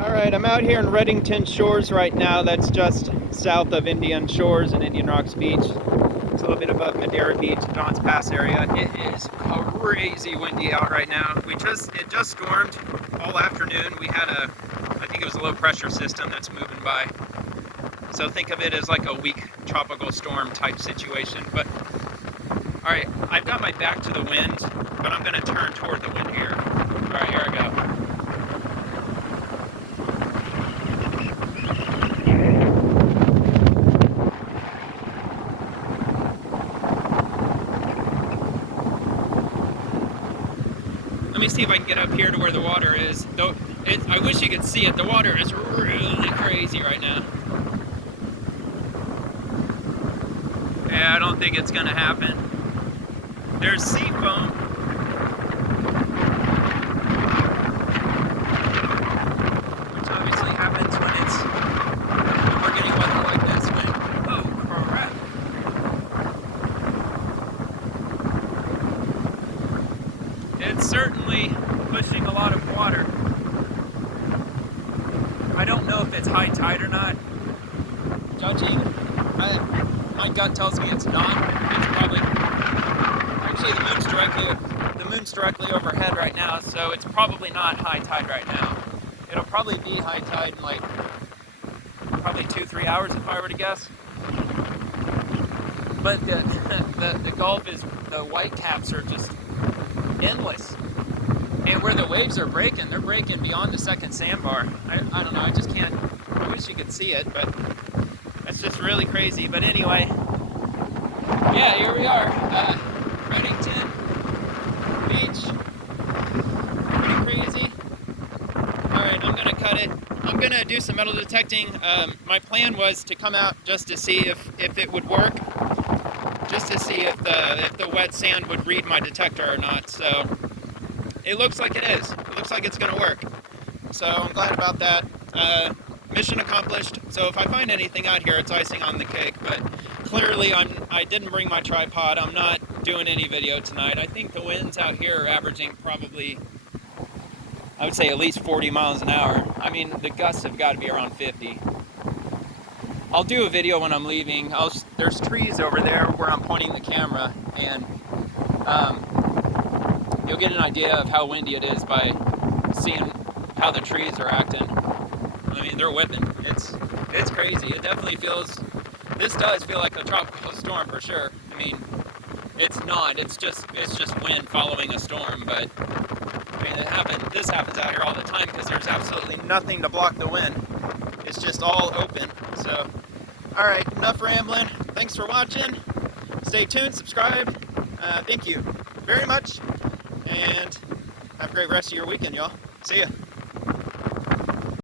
Alright, I'm out here in Redington Shores right now. That's just south of Indian Shores and Indian Rocks Beach. It's a little bit above Madeira Beach, Don's Pass area. It is crazy windy out right now. It just stormed all afternoon. We had I think it was a low pressure system that's moving by. So think of it as like a weak tropical storm type situation. But alright, I've got my back to the wind, but I'm going to turn toward the wind here. Alright, here I go. Let me see if I can get up here to where the water is. Though I wish you could see it. The water is really crazy right now. Yeah, I don't think it's gonna happen. There's sea foam. Which obviously happens when we're getting weather like this. Oh crap. It's certainly pushing a lot of water. I don't know if it's high tide or not. Judging, my gut tells me it's not. It's probably, actually the moon's directly overhead right now, so it's probably not high tide right now. It'll probably be high tide in like probably 2-3 hours if I were to guess. But the Gulf is, the white caps are just endless. And where the waves are breaking, they're breaking beyond the second sandbar. I don't know, I just can't, I wish you could see it, but that's just really crazy. But anyway, yeah, here we are, Redington Beach, pretty crazy. Alright, I'm gonna cut it. I'm gonna do some metal detecting. My plan was to come out just to see if it would work, just to see if the wet sand would read my detector or not. So it looks like it is. It looks like it's going to work. So I'm glad about that. Mission accomplished. So if I find anything out here, it's icing on the cake. But clearly I didn't bring my tripod. I'm not doing any video tonight. I think the winds out here are averaging probably, I would say at least 40 miles an hour. I mean, the gusts have got to be around 50. I'll do a video when I'm leaving. There's trees over there where I'm pointing the camera, and you'll get an idea of how windy it is by seeing how the trees are acting. I mean, they're whipping. It's crazy. It definitely feels, this does feel like a tropical storm for sure. I mean, it's not. It's just wind following a storm. But I mean, this happens out here all the time because there's absolutely nothing to block the wind. It's just all open. So, all right, enough rambling. Thanks for watching. Stay tuned. Subscribe. Thank you very much. And have a great rest of your weekend, y'all. See ya.